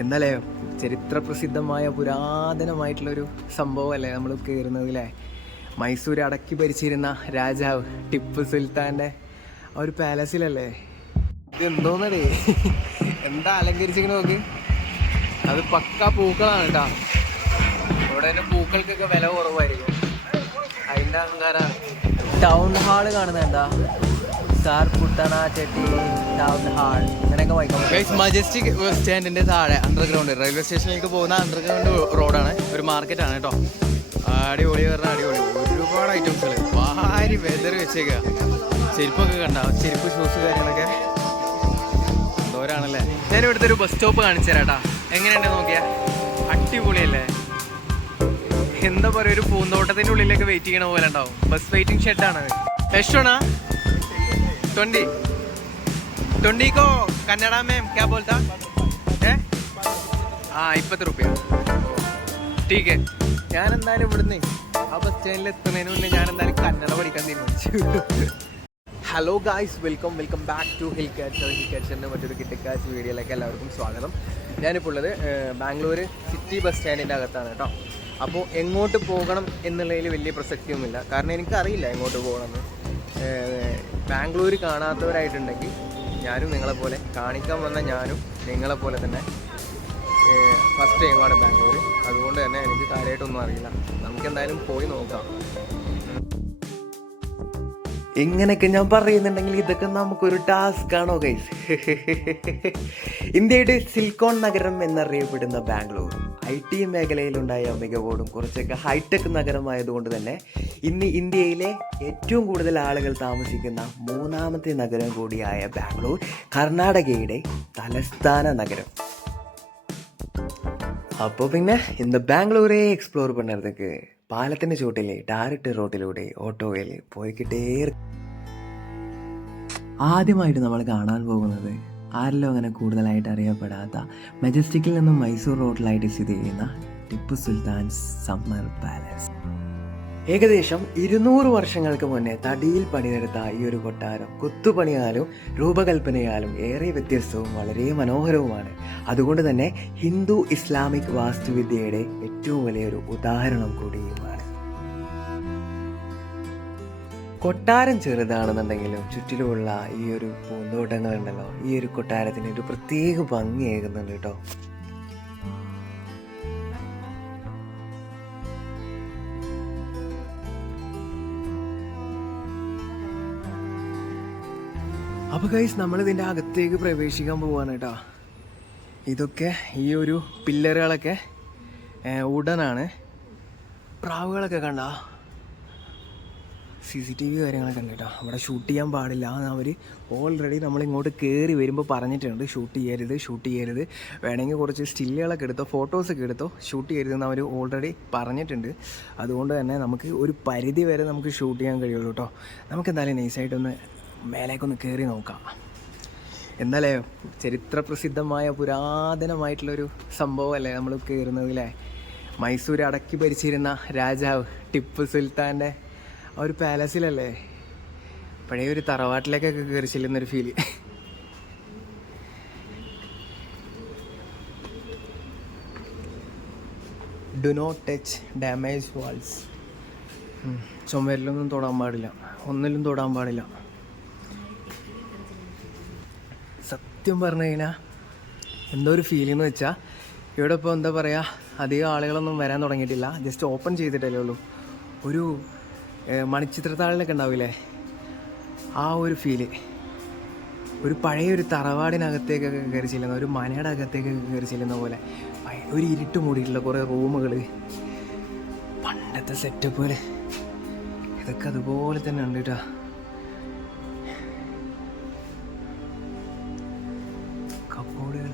എന്നാലേ ചരിത്ര പ്രസിദ്ധമായ പുരാതനമായിട്ടുള്ളൊരു സംഭവമല്ലേ നമ്മൾ കയറുന്നത് അല്ലേ? മൈസൂർ അടക്കി ഭരിച്ചിരുന്ന രാജാവ് ടിപ്പു സുൽത്താൻ്റെ ആ ഒരു പാലസിലല്ലേ? ഇത് എന്തോന്നടേ, എന്താ അലങ്കരിച്ചിങ്ങനെ നോക്ക്. അത് പക്കാ പൂക്കളാണ് കേട്ടോ. ഇവിടെ തന്നെ പൂക്കൾക്കൊക്കെ വില കുറവായിരിക്കും, അതിൻ്റെ അഹങ്കാരമാണ്. ടൗൺ ഹാള് കാണുന്നത് എന്താ? സാർപുട്ടണ ചെട്ടി ടൗൺ ഹാൾ അങ്ങനെയൊക്കെ വായിക്കാം. മജസ്റ്റിക് ബസ് സ്റ്റാൻഡിന്റെ താഴെ അണ്ടർഗ്രൗണ്ട് റെയിൽവേ സ്റ്റേഷനിലേക്ക് പോകുന്ന അണ്ടർഗ്രൗണ്ട് റോഡാണ്. ഒരു മാർക്കറ്റാണ് കേട്ടോ. അടിപൊളി പറഞ്ഞാൽ അടിപൊളി, ഒരുപാട് ഐറ്റംസുകൾ വാരി വെതറി വെച്ചേക്കുക. ചെരുപ്പൊക്കെ കണ്ടാവും, ചെരുപ്പ് ഷൂസ് കാര്യങ്ങളൊക്കെ എന്തോരാണല്ലേ. ഞാൻ ഇവിടുത്തെ ഒരു ബസ് സ്റ്റോപ്പ് കാണിച്ചു തരാം കേട്ടോ. എങ്ങനെയുണ്ട് നോക്കിയാ, അടിപൊളിയല്ലേ? എന്താ പറയുക, ഒരു പൂന്തോട്ടത്തിൻ്റെ ഉള്ളിലേക്ക് വെയിറ്റ് ചെയ്യണ പോലെ ഉണ്ടാവും. Bus waiting ഷെഡാണ്. എഷ്ടോണാ 20 को कन्नड़ा में क्या बोलता है? हाँ 20 रुपया. ठीक है. ഞാൻ എന്തായാലും ഇവിടുന്ന് ആ ബസ് സ്റ്റാൻഡിൽ എത്തുന്നതിന് മുന്നേ ഞാൻ എന്തായാലും കന്നഡ പഠിക്കാൻ തീരുമാനിച്ചു. Hello guys, welcome back to hill ക്യാച്ചറിൻ്റെ മറ്റൊരു കിട്ടിക്കാച്ച് വീഡിയോയിലേക്ക് എല്ലാവർക്കും സ്വാഗതം. ഞാനിപ്പോൾ ഉള്ളത് ബാംഗ്ലൂർ സിറ്റി ബസ് സ്റ്റാൻഡിൻ്റെ അകത്താണ് കേട്ടോ. അപ്പോൾ എങ്ങോട്ട് പോകണം എന്നുള്ളതിൽ വലിയ പ്രസക്തിയൊന്നുമില്ല, കാരണം എനിക്കറിയില്ല എങ്ങോട്ട് പോകണമെന്ന്. ബാംഗ്ലൂർ കാണാത്തവരായിട്ടുണ്ടെങ്കിൽ ഞാനും നിങ്ങളെപ്പോലെ, കാണിക്കാൻ വന്ന ഞാനും നിങ്ങളെപ്പോലെ തന്നെ ഫസ്റ്റ് ടൈമാണ് ബാംഗ്ലൂർ. അതുകൊണ്ട് തന്നെ എനിക്ക് കാര്യമായിട്ടൊന്നും അറിയില്ല. നമുക്കെന്തായാലും പോയി നോക്കാം. ഇങ്ങനെയൊക്കെ ഞാൻ പറയുന്നുണ്ടെങ്കിൽ ഇതൊക്കെ നമുക്കൊരു ടാസ്ക് ആണോ ഗൈസ്? ഇന്ത്യയുടെ സിലിക്കോൺ നഗരം എന്നറിയപ്പെടുന്ന ബാംഗ്ലൂർ IT മേഖലയിലുണ്ടായ മികവോടും കുറച്ചൊക്കെ ഹൈടെക് നഗരമായതുകൊണ്ട് തന്നെ ഇന്ന് ഇന്ത്യയിലെ ഏറ്റവും കൂടുതൽ ആളുകൾ താമസിക്കുന്ന മൂന്നാമത്തെ നഗരം കൂടിയായ ബാംഗ്ലൂർ കർണാടകയുടെ തലസ്ഥാന നഗരം. അപ്പോൾ പിന്നെ ഇന്ന് ബാംഗ്ലൂരെ എക്സ്പ്ലോർ പണ്ണുறதுக்கு പാലത്തിൻ്റെ ചുവട്ടിലെ ടാറിട്ട് റോഡിലൂടെ ഓട്ടോയിൽ പോയിക്കിട്ടേ. ആദ്യമായിട്ട് നമ്മൾ കാണാൻ പോകുന്നത് ആരിലും അങ്ങനെ കൂടുതലായിട്ട് അറിയപ്പെടാത്ത മെജസ്റ്റിക്കിൽ നിന്നും മൈസൂർ റോഡിലായിട്ട് സ്ഥിതി ചെയ്യുന്ന ടിപ്പു സുൽത്താൻ സമ്മർ പാലസ്. ഏകദേശം 200 വർഷങ്ങൾക്ക് മുന്നേ തടിയിൽ പണിതെടുത്ത ഈ ഒരു കൊട്ടാരം കൊത്തുപണിയാലും രൂപകൽപ്പനയാലും ഏറെ വ്യത്യസ്തവും വളരെ മനോഹരവുമാണ്. അതുകൊണ്ട് തന്നെ ഹിന്ദു ഇസ്ലാമിക് വാസ്തുവിദ്യയുടെ ഏറ്റവും വലിയൊരു ഉദാഹരണം കൂടിയുമാണ്. കൊട്ടാരം ചെറുതാണെന്നുണ്ടെങ്കിലും ചുറ്റിലുമുള്ള ഈ ഒരു പൂന്തോട്ടങ്ങളുണ്ടല്ലോ, ഈ ഒരു കൊട്ടാരത്തിന് ഒരു പ്രത്യേക ഭംഗിയേകുന്നുണ്ട് കേട്ടോ. അപ്പോൾ ഗൈസ്, നമ്മളിതിൻ്റെ അകത്തേക്ക് പ്രവേശിക്കാൻ പോവാണ് കേട്ടോ. ഇതൊക്കെ ഈ ഒരു പില്ലറുകളൊക്കെ ഉടനാണ്. പ്രാവുകളൊക്കെ കണ്ട CCTV കാര്യങ്ങളൊക്കെ ഉണ്ട് കേട്ടോ. അവിടെ ഷൂട്ട് ചെയ്യാൻ പാടില്ല എന്ന് അവർ ഓൾറെഡി നമ്മളിങ്ങോട്ട് കയറി വരുമ്പോൾ പറഞ്ഞിട്ടുണ്ട്. ഷൂട്ട് ചെയ്യരുത്, വേണമെങ്കിൽ കുറച്ച് സ്റ്റില്ലുകളൊക്കെ എടുത്തോ, ഫോട്ടോസൊക്കെ എടുത്തോ, ഷൂട്ട് ചെയ്യരുതെന്ന് അവർ ഓൾറെഡി പറഞ്ഞിട്ടുണ്ട്. അതുകൊണ്ട് തന്നെ നമുക്ക് ഒരു പരിധി വരെ നമുക്ക് ഷൂട്ട് ചെയ്യാൻ കഴിയുള്ളൂ കേട്ടോ. നമുക്കെന്തായാലും നൈസായിട്ടൊന്ന് മേലേക്കൊന്ന് കയറി നോക്കാം. എന്നാലേ ചരിത്ര പ്രസിദ്ധമായ പുരാതനമായിട്ടുള്ളൊരു സംഭവമല്ലേ നമ്മൾ കയറുന്നത് അല്ലേ? മൈസൂർ അടക്കി ഭരിച്ചിരുന്ന രാജാവ് ടിപ്പു സുൽത്താൻ്റെ ആ ഒരു പാലസിലല്ലേ? പഴയ ഒരു തറവാട്ടിലേക്കൊക്കെ കയറി ചെല്ലുന്നൊരു feel. Do not touch damage walls. ചുമരിലൊന്നും തൊടാൻ പാടില്ല, ഒന്നിലും തൊടാൻ പാടില്ല. സത്യം പറഞ്ഞു കഴിഞ്ഞാൽ എന്തോ ഒരു ഫീലിംഗ് വെച്ചാൽ ഇവിടെ ഇപ്പോൾ എന്താ പറയുക, അധികം ആളുകളൊന്നും വരാൻ തുടങ്ങിയിട്ടില്ല. ജസ്റ്റ് ഓപ്പൺ ചെയ്തിട്ടല്ലേ ഉള്ളൂ. ഒരു മണിച്ചിത്രത്താഴിലൊക്കെ ഉണ്ടാവില്ലേ, ആ ഒരു ഫീല്. ഒരു പഴയൊരു തറവാടിനകത്തേക്കൊക്കെ കയറി ചെല്ലുന്ന, ഒരു മനയുടെ അകത്തേക്കൊക്കെ കയറി ചെല്ലുന്ന പോലെ ഒരു ഇരുട്ട് മൂടിയിട്ടുള്ള കുറേ റൂമുകൾ, പണ്ടത്തെ സെറ്റപ്പുകൾ, ഇതൊക്കെ അതുപോലെ തന്നെ ഉണ്ട് കേട്ടോ. കപ്പോടുകൾ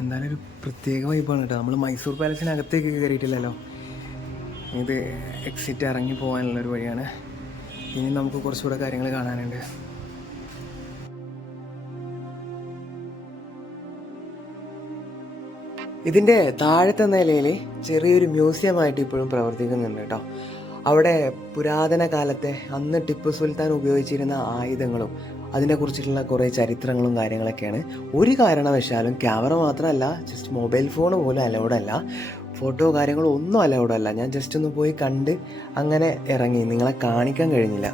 എന്തായാലും ഒരു പ്രത്യേക വൈബാണ് കേട്ടോ. നമ്മൾ മൈസൂർ പാലസിനകത്തേക്ക് കയറിയിട്ടില്ലല്ലോ. ഇത് എക്സിറ്റ് ഇറങ്ങി പോകാനുള്ളൊരു വഴിയാണ്. ഇനി നമുക്ക് കുറച്ചുകൂടെ കാര്യങ്ങൾ കാണാനുണ്ട്. ഇതിൻ്റെ താഴത്തെ നിലയിൽ ചെറിയൊരു മ്യൂസിയമായിട്ട് ഇപ്പോഴും പ്രവർത്തിക്കുന്നുണ്ട് കേട്ടോ. അവിടെ പുരാതന കാലത്തെ അന്ന് ടിപ്പു സുൽത്താൻ ഉപയോഗിച്ചിരുന്ന ആയുധങ്ങളും അതിനെക്കുറിച്ചിട്ടുള്ള കുറേ ചരിത്രങ്ങളും കാര്യങ്ങളൊക്കെയാണ്. ഒരു കാരണവശാലും ക്യാമറ മാത്രമല്ല, ജസ്റ്റ് മൊബൈൽ ഫോൺ പോലും അലൗഡല്ല, ഫോട്ടോ കാര്യങ്ങളോ ഒന്നും അലൗഡല്ല. ഞാൻ ജസ്റ്റ് ഒന്ന് പോയി കണ്ട് അങ്ങനെ ഇറങ്ങി, നിങ്ങളെ കാണിക്കാൻ കഴിഞ്ഞില്ല.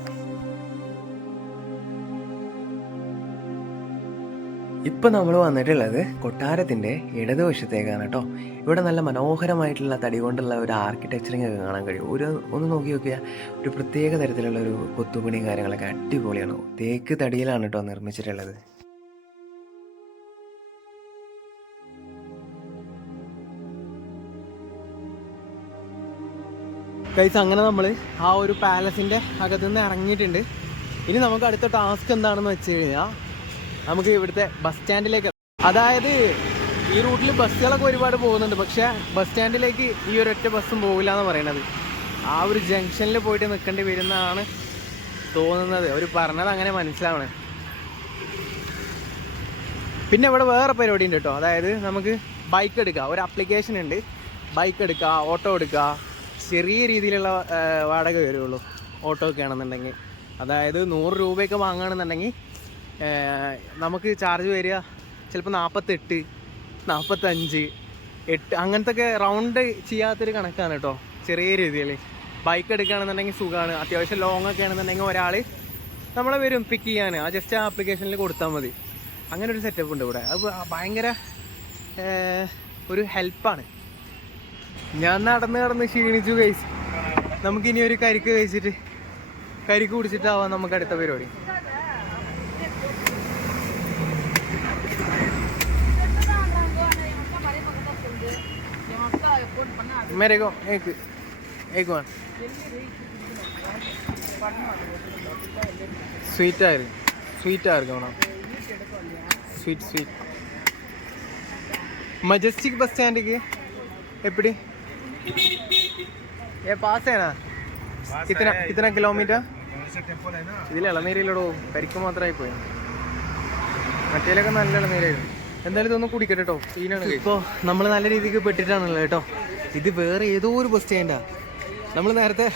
ഇപ്പം നമ്മൾ വന്നിട്ടുള്ളത് കൊട്ടാരത്തിൻ്റെ ഇടതുവശത്തേക്കാണ് കേട്ടോ. ഇവിടെ നല്ല മനോഹരമായിട്ടുള്ള തടി കൊണ്ടുള്ള ഒരു ആർക്കിടെക്ചറിങ് ഒക്കെ കാണാൻ കഴിയും. ഒന്ന് നോക്കി നോക്കിയാൽ ഒരു പ്രത്യേക തരത്തിലുള്ള ഒരു കൊത്തുപണിയും കാര്യങ്ങളൊക്കെ അടിപൊളിയാണ്. തേക്ക് തടിയിലാണ് കേട്ടോ നിർമ്മിച്ചിട്ടുള്ളത്. ഗൈസ്, അങ്ങനെ നമ്മൾ ആ ഒരു പാലസിൻ്റെ അകത്തുനിന്ന് ഇറങ്ങിയിട്ടുണ്ട്. ഇനി നമുക്ക് അടുത്ത ടാസ്ക് എന്താണെന്ന് വെച്ച് കഴിഞ്ഞാൽ നമുക്ക് ഇവിടുത്തെ ബസ് സ്റ്റാൻഡിലേക്ക്, അതായത് ഈ റൂട്ടിൽ ബസ്സുകളൊക്കെ ഒരുപാട് പോകുന്നുണ്ട്, പക്ഷേ ബസ് സ്റ്റാൻഡിലേക്ക് ഈ ഒരൊറ്റ ബസ്സും പോകില്ല എന്ന് പറയണത്. ആ ഒരു ജംഗ്ഷനിൽ പോയിട്ട് നിൽക്കേണ്ടി വരുന്നതാണ് തോന്നുന്നത്. അവർ പറഞ്ഞത് അങ്ങനെ മനസ്സിലാവണേ. പിന്നെ ഇവിടെ വേറെ പരിപാടി ഉണ്ട് കേട്ടോ. അതായത് നമുക്ക് ബൈക്ക് എടുക്കുക, ഒരു ആപ്ലിക്കേഷൻ ഉണ്ട്, ബൈക്ക് എടുക്കുക, ഓട്ടോ എടുക്കുക. ചെറിയ രീതിയിലുള്ള വാടക വരുള്ളൂ ഓട്ടോ ഒക്കെ ആണെന്നുണ്ടെങ്കിൽ. അതായത് 100 രൂപയൊക്കെ വാങ്ങുകയാണെന്നുണ്ടെങ്കിൽ നമുക്ക് ചാർജ് വരിക ചിലപ്പോൾ 48, 45, 8 അങ്ങനത്തെ ഒക്കെ റൗണ്ട് ചെയ്യാത്തൊരു കണക്കാണ് കേട്ടോ. ചെറിയ രീതിയിൽ ബൈക്ക് എടുക്കുകയാണെന്നുണ്ടെങ്കിൽ സുഖമാണ്. അത്യാവശ്യം ലോങ് ഒക്കെ ആണെന്നുണ്ടെങ്കിൽ ഒരാൾ നമ്മളെ വരും പിക്ക് ചെയ്യാൻ. ആ ജസ്റ്റ് ആ ആപ്ലിക്കേഷനിൽ കൊടുത്താൽ മതി. അങ്ങനെ ഒരു സെറ്റപ്പ് ഉണ്ട് ഇവിടെ. അത് ഭയങ്കര ഒരു ഹെൽപ്പാണ്. ഞാൻ നടന്ന് ക്ഷീണിച്ചു ഗൈസ്. നമുക്കിനി ഒരു കരിക്ക് കഴിച്ചിട്ട്, കരിക്ക് കുടിച്ചിട്ടാവാം നമുക്ക് അടുത്ത പരിപാടി. मेरे को एक वन ஸ்வீட்டாக இருக்கணும். ஸ்வீட் मजेस्टिक बस स्टैंड के एपड़ी ये पास है ना? कितना किलोमीटर? ഇതിൽ ഇളനീരില്ലടോ, കരിക്ക് മാത്രമായി പോയി. മറ്റേലൊക്കെ നല്ല ഇളനീരായിരുന്നു. എന്തായാലും ഇതൊന്നും കുടിക്കട്ടെ കേട്ടോ. സീനാണ്. ഇപ്പോൾ നമ്മൾ നല്ല രീതിക്ക് പെട്ടിട്ടാണല്ലോ കേട്ടോ. ഇത് വേറെ ഏതോ ഒരു ബസ് സ്റ്റാൻഡാണ്. നമ്മൾ നേരത്തെ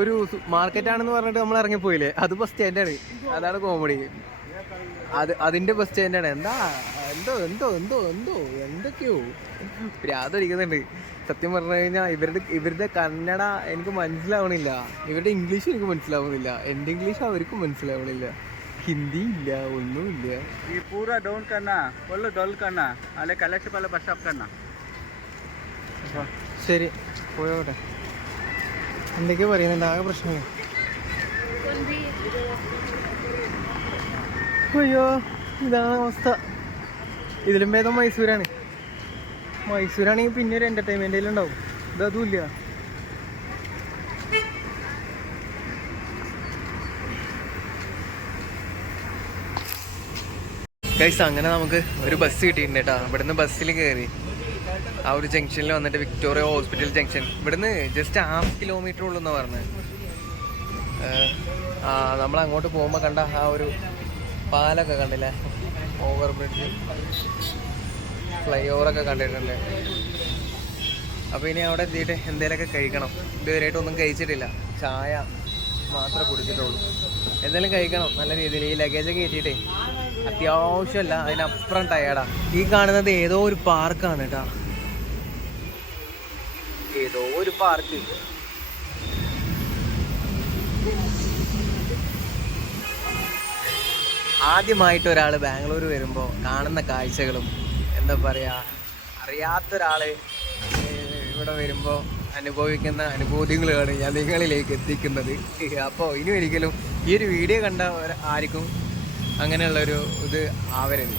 ഒരു മാർക്കറ്റാണെന്ന് പറഞ്ഞിട്ട് നമ്മൾ ഇറങ്ങിപ്പോയില്ലേ, അത് ബസ് സ്റ്റാൻഡാണ്. അതാണ് കോമഡി. അതിൻ്റെ ബസ് സ്റ്റാൻഡാണ്. എന്തൊക്കെയോ പ്രാതൊരിക്കുന്നുണ്ട്. സത്യം പറഞ്ഞു കഴിഞ്ഞാൽ ഇവരുടെ കന്നഡ എനിക്ക് മനസ്സിലാവണില്ല, ഇവരുടെ ഇംഗ്ലീഷ് എനിക്ക് മനസ്സിലാവുന്നില്ല, എൻ്റെ ഇംഗ്ലീഷ് അവർക്കും മനസ്സിലാവണില്ല, ഹിന്ദി ഇല്ല, ഒന്നുമില്ല. ये पूरा डाउन करना, बोलो डल करना, अले कलेक्शन पहले बस स्टॉप करना. ശരി, പോയോട്ടെ. എന്തൊക്കെയോ പറയുന്നുണ്ട്, ആകെ പ്രശ്നമാണ്. അയ്യോ, ഇതാണ് അവസ്ഥ. ഇതിലും ഭേദം മൈസൂരാണ്. മൈസൂരാണെങ്കിൽ പിന്നെ ഒരു എൻ്റർടൈൻമെൻറ്റിലും ഉണ്ടാവും. ഇതതുമില്ല. ഗൈസ്, അങ്ങനെ നമുക്ക് ഒരു ബസ് കിട്ടിയിട്ടുണ്ട് കേട്ടോ. ഇവിടുന്ന് ബസ്സിൽ കയറി ആ ഒരു ജംഗ്ഷനിൽ വന്നിട്ട്, വിക്ടോറിയ ഹോസ്പിറ്റൽ ജംഗ്ഷൻ, ഇവിടുന്ന് ജസ്റ്റ് 1/2 കിലോമീറ്റർ ഉള്ളൂ എന്നാണ് പറഞ്ഞത്. നമ്മൾ അങ്ങോട്ട് പോകുമ്പോൾ കണ്ട ആ ഒരു പാലൊക്കെ കണ്ടില്ലേ, ഓവർ ബ്രിഡ്ജ്, ഫ്ലൈ ഓവറൊക്കെ കണ്ടിട്ടുണ്ട്. അപ്പോൾ ഇനി അവിടെ എത്തിയിട്ട് എന്തെങ്കിലുമൊക്കെ കഴിക്കണം. ഇതുവരെയായിട്ടൊന്നും കഴിച്ചിട്ടില്ല, ചായ മാത്രമേ കുടിച്ചിട്ടുള്ളൂ. എന്തെങ്കിലും കഴിക്കണം നല്ല രീതിയിൽ. ഈ ലഗേജൊക്കെ കയറ്റിയിട്ടേ അത്യാവശ്യമല്ല, അതിനപ്പുറം ടയേർഡാ. ഈ കാണുന്നത് ഏതോ ഒരു പാർക്കാണ് കേട്ടോ, ഏതോ ഒരു പാർക്ക്. ആദ്യമായിട്ട് ഒരാൾ ബാംഗ്ലൂർ വരുമ്പോൾ കാണുന്ന കാഴ്ചകളും, എന്താ പറയുക, അറിയാത്തൊരാൾ ഇവിടെ വരുമ്പോൾ അനുഭവിക്കുന്ന അനുഭൂതികളാണ് ഞാൻ നിങ്ങളിലേക്ക് എത്തിക്കുന്നത്. അപ്പോൾ ഇനി ഒരിക്കലും ഈ ഒരു വീഡിയോ കണ്ട ആർക്കും അങ്ങനെയുള്ളൊരു ഇത് ആവരുത്,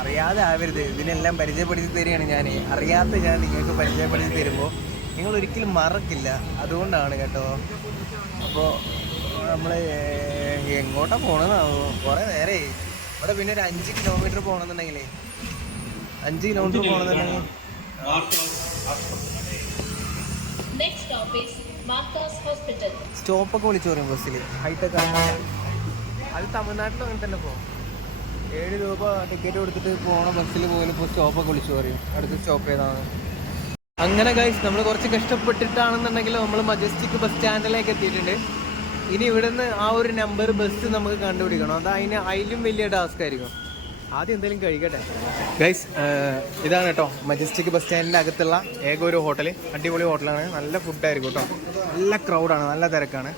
അറിയാതെ ആവരുത്. ഇതിനെല്ലാം പരിചയപ്പെടുത്തി തരികയാണ് ഞാൻ. അറിയാത്ത ഞാൻ നിങ്ങൾക്ക് പരിചയപ്പെടുത്തി തരുമ്പോൾ നിങ്ങൾ ഒരിക്കലും മറക്കില്ല. അതുകൊണ്ടാണ് കേട്ടോ. അപ്പോൾ നമ്മൾ എങ്ങോട്ടാണ് പോകണമെന്നാവോ, കുറേ നേരമായി ഇവിടെ. പിന്നെ ഒരു 5 കിലോമീറ്റർ പോകണമെന്നുണ്ടെങ്കിലേ, 5 കിലോമീറ്റർ പോകണമെന്നുണ്ടെങ്കിൽ സ്റ്റോപ്പൊക്കെ വിളിച്ചു പറയും ബസ്സിൽ. ഹൈടെക് അത് തമിഴ്നാട്ടിലും അങ്ങനെ തന്നെ പോകും. 7 രൂപ ടിക്കറ്റ് കൊടുത്തിട്ട് പോകണ ബസ്സിൽ പോലും ഇപ്പോൾ സ്റ്റോപ്പൊക്കെ വിളിച്ചു പറയും, അടുത്ത സ്റ്റോപ്പ് ഏതാണ്. അങ്ങനെ ഗൈസ് നമ്മൾ കുറച്ച് കഷ്ടപ്പെട്ടിട്ടാണെന്നുണ്ടെങ്കിൽ നമ്മൾ മജസ്റ്റിക് ബസ് സ്റ്റാൻഡിലേക്ക് എത്തിയിട്ടുണ്ട്. ഇനി ഇവിടുന്ന് ആ ഒരു നമ്പർ ബസ് നമുക്ക് കണ്ടുപിടിക്കണം. അത് അതിലും വലിയ ടാസ്ക് ആയിരിക്കും. ആദ്യം എന്തെങ്കിലും കഴിക്കട്ടെ ഗൈസ്. ഇതാണ് കേട്ടോ മജസ്റ്റിക് ബസ് സ്റ്റാൻഡിൻ്റെ അകത്തുള്ള ഏക ഒരു ഹോട്ടൽ. അടിപൊളി ഹോട്ടലാണ്, നല്ല ഫുഡായിരിക്കും കേട്ടോ. നല്ല ക്രൗഡാണ്, നല്ല തിരക്കാണ്.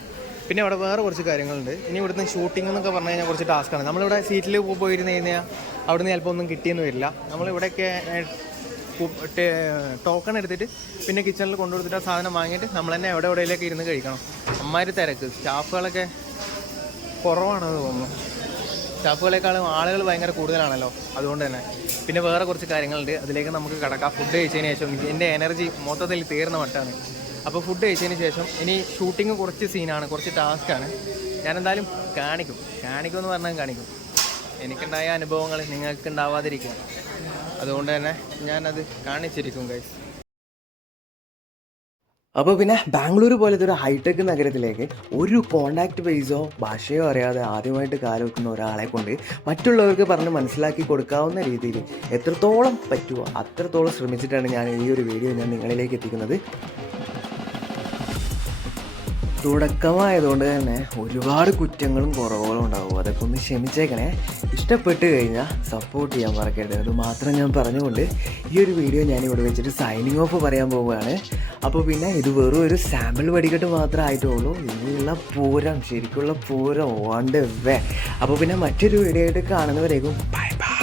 പിന്നെ അവിടെ വേറെ കുറച്ച് കാര്യങ്ങളുണ്ട്. ഇനി ഇവിടുന്ന് ഷൂട്ടിംഗ് എന്നൊക്കെ പറഞ്ഞു കഴിഞ്ഞാൽ കുറച്ച് ടാസ്ക്കാണ്. നമ്മളിവിടെ സീറ്റിൽ പോയിരുന്ന് കഴിഞ്ഞാൽ അവിടുന്ന് ചിലപ്പോൾ ഒന്നും കിട്ടിയെന്ന് വരില്ല. നമ്മളിവിടെയൊക്കെ ടോക്കൺ എടുത്തിട്ട് പിന്നെ കിച്ചണിൽ കൊണ്ടുകൊടുത്തിട്ട് ആ സാധനം വാങ്ങിയിട്ട് നമ്മൾ തന്നെ എവിടെയിലേക്ക് ഇരുന്ന് കഴിക്കണം. അമ്മാതിരി തിരക്ക്. സ്റ്റാഫുകളൊക്കെ കുറവാണെന്ന് തോന്നുന്നു. സ്റ്റാഫുകളെക്കാളും ആളുകൾ ഭയങ്കര കൂടുതലാണല്ലോ, അതുകൊണ്ട് തന്നെ. പിന്നെ വേറെ കുറച്ച് കാര്യങ്ങളുണ്ട്, അതിലേക്ക് നമുക്ക് കിടക്കാം. ഫുഡ് കഴിച്ചതിന് ശേഷം എൻ്റെ എനർജി മൊത്തത്തിൽ തീർന്ന മട്ടാണ്. അപ്പോൾ ഫുഡ് കഴിച്ചതിന് ശേഷം ഇനി ഷൂട്ടിങ് കുറച്ച് സീനാണ്, കുറച്ച് ടാസ്ക്കാണ്. ഞാനെന്തായാലും കാണിക്കുമെന്ന് പറഞ്ഞാൽ കാണിക്കും. എനിക്കുണ്ടായ അനുഭവങ്ങൾ നിങ്ങൾക്ക് ഉണ്ടാവാതിരിക്കുക, അതുകൊണ്ട് തന്നെ ഞാനത് കാണിച്ചിരിക്കും ഗൈസ്. അപ്പോൾ പിന്നെ ബാംഗ്ലൂർ പോലത്തെ ഒരു ഹൈടെക് നഗരത്തിലേക്ക് ഒരു കോണ്ടാക്ട് ബേസോ ഭാഷയോ അറിയാതെ ആദ്യമായിട്ട് കാലുവെക്കുന്ന ഒരാളെ കൊണ്ട് മറ്റുള്ളവർക്ക് പറഞ്ഞ് മനസ്സിലാക്കി കൊടുക്കാവുന്ന രീതിയിൽ എത്രത്തോളം പറ്റുമോ അത്രത്തോളം ശ്രമിച്ചിട്ടാണ് ഞാൻ ഈ ഒരു വീഡിയോ ഞാൻ നിങ്ങളിലേക്ക് എത്തിക്കുന്നത്. തുടക്കമായതുകൊണ്ട് തന്നെ ഒരുപാട് കുറ്റങ്ങളും കുറവുകളും ഉണ്ടാവും. അതൊക്കെ ഒന്ന് ക്ഷമിച്ചേക്കണേ. ഇഷ്ടപ്പെട്ട് കഴിഞ്ഞാൽ സപ്പോർട്ട് ചെയ്യാൻ മറക്കരുത്. അത് മാത്രം ഞാൻ പറഞ്ഞുകൊണ്ട് ഈ ഒരു വീഡിയോ ഞാനിവിടെ വെച്ചിട്ട് സൈനിങ് ഓഫ് പറയാൻ പോവുകയാണ്. അപ്പോൾ പിന്നെ ഇത് വെറും ഒരു സാമ്പിൾ വെടിക്കെട്ട് മാത്രമേ ആയിട്ടുള്ളൂ. ഇനിയുള്ള പൂരം, ശരിക്കുള്ള പൂരം വണ്ടേ. അപ്പോൾ പിന്നെ മറ്റൊരു വീഡിയോ ആയിട്ട് കാണുന്നവരേക്കും ബൈ ബൈ.